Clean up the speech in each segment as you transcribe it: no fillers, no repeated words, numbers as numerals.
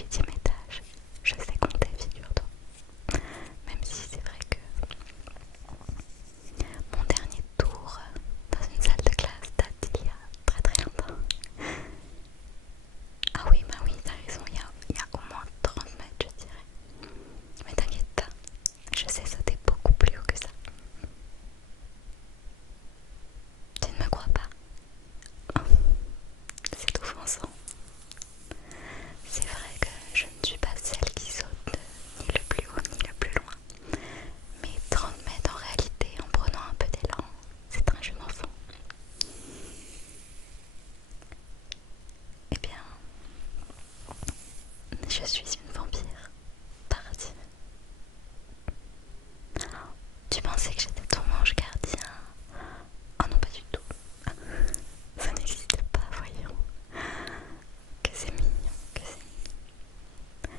8e étage. Je sais compter, figure-toi. Même si c'est vrai que mon dernier tour dans une salle de classe date d'il y a très très longtemps. Ah oui, bah oui, t'as raison, il y a au moins 30 mètres, je dirais. Mais t'inquiète pas, je sais sauter beaucoup plus haut que ça. Tu ne me crois pas? Oh, c'est offensant. C'est vrai que je ne suis pas celle qui saute ni le plus haut ni le plus loin. Mais 30 mètres en réalité, en prenant un peu d'élan, c'est un jeune enfant. Eh bien, je suis une vampire partie. Tu pensais que j'étais ton ange gardien? Oh non, pas du tout. Ça n'existe pas, voyons. Que c'est mignon, que c'est mignon.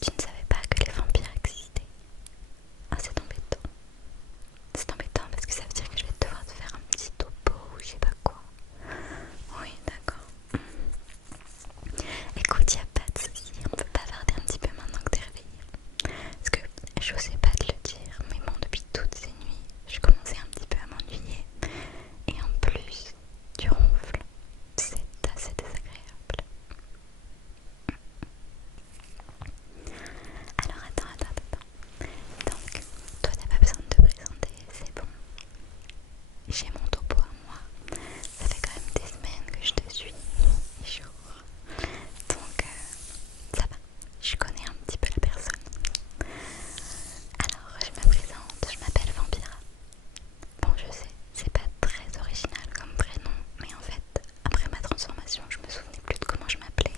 Tu ne savais pas que les vampires existaient? Ah, c'est embêtant. C'est embêtant parce que ça veut dire que je vais devoir te faire un petit topo ou je sais pas quoi. Oui, d'accord. Écoute, y a pas de souci, on peut bavarder un petit peu maintenant que t'es réveillée. Parce que je sais pas te le dire, mais bon, depuis toutes ces nuits, je commençais un petit peu à m'ennuyer. Et en plus, tu ronfles. C'est assez désagréable. Alors attends. Donc, toi t'as pas besoin de te présenter, c'est bon. J'ai mon topo à moi. Ça fait quand même des semaines que je te suis, des jours. Donc, ça va. Je connais un petit peu la personne. Alors, je me présente, je m'appelle Vampira. Bon, je sais, c'est pas très original comme prénom, mais en fait, après ma transformation, je me souvenais plus de comment je m'appelais.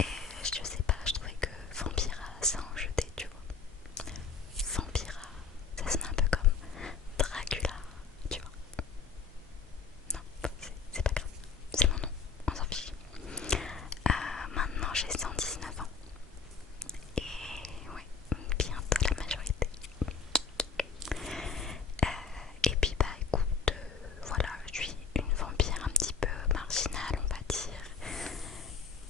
Et je sais pas, je trouvais que Vampira, ça en jetait, tu vois. Vampira, ça sonne un peu comme Dracula, tu vois. Non, c'est pas grave, c'est mon nom, on s'en fiche. Maintenant, j'ai 119 ans. Et ouais, bientôt la majorité. Et puis bah écoute, voilà, je suis une vampire un petit peu marginale, on va dire.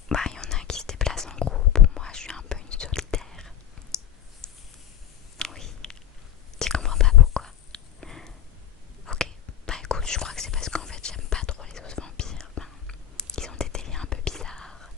Bah il y en a qui se déplacent en groupe, moi je suis un peu une solitaire. Oui, tu comprends pas pourquoi? Ok, bah écoute, je crois que c'est parce qu'en fait j'aime pas trop les autres vampires. Enfin, ils ont des délires un peu bizarres.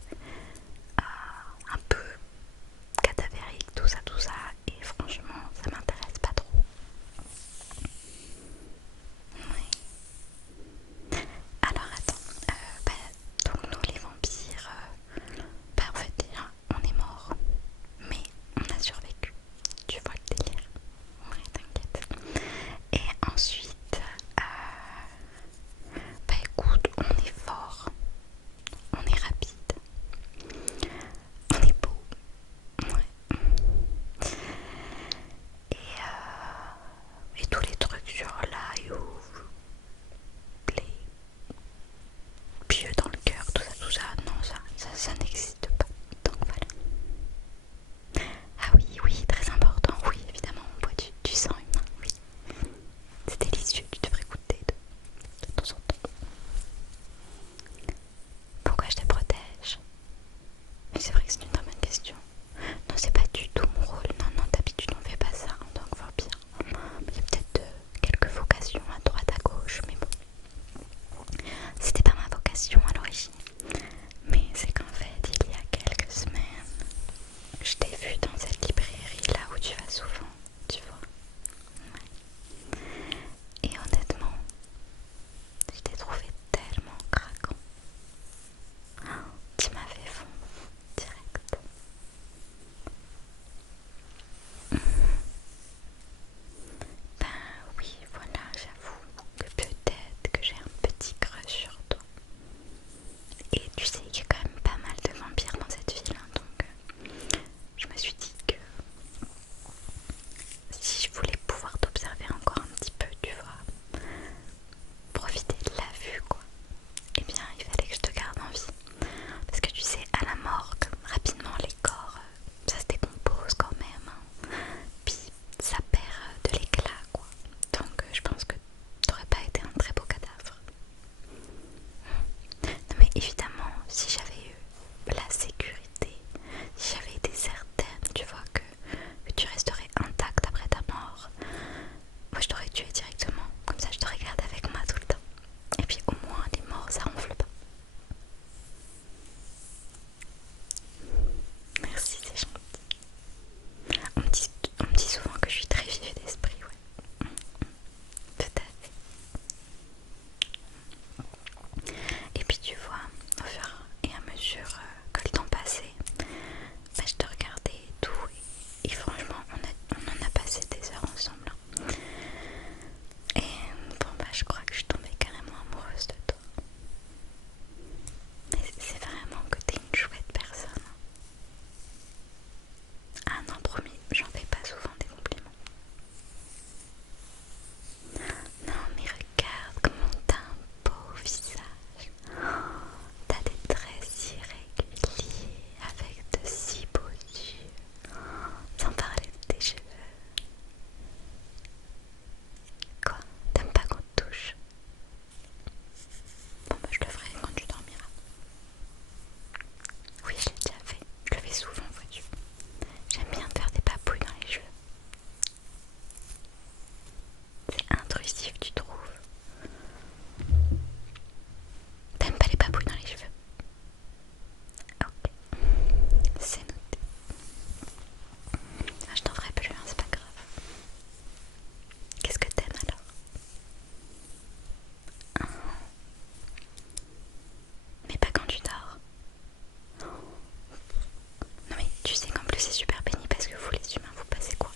Tu sais qu'en plus c'est super pénible parce que vous les humains vous passez quoi?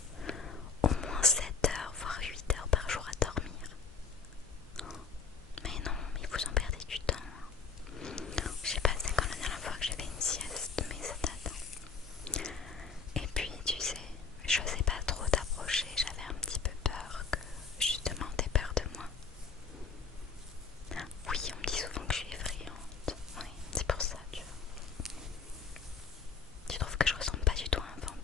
Au moins 7 heures, voire 8 heures par jour à dormir. Mais non, mais vous en perdez du temps. Je sais pas, c'est quand la dernière fois que j'avais une sieste, mais ça date. Et puis tu sais, je n'osais pas trop t'approcher, j'avais un petit peu peur que justement t'aies peur de moi. Oui, on me dit souvent que je suis effrayante. Oui, c'est pour ça, tu vois. Tu trouves que je ressemble pas du tout à un vampire?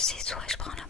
c'est soit je prends la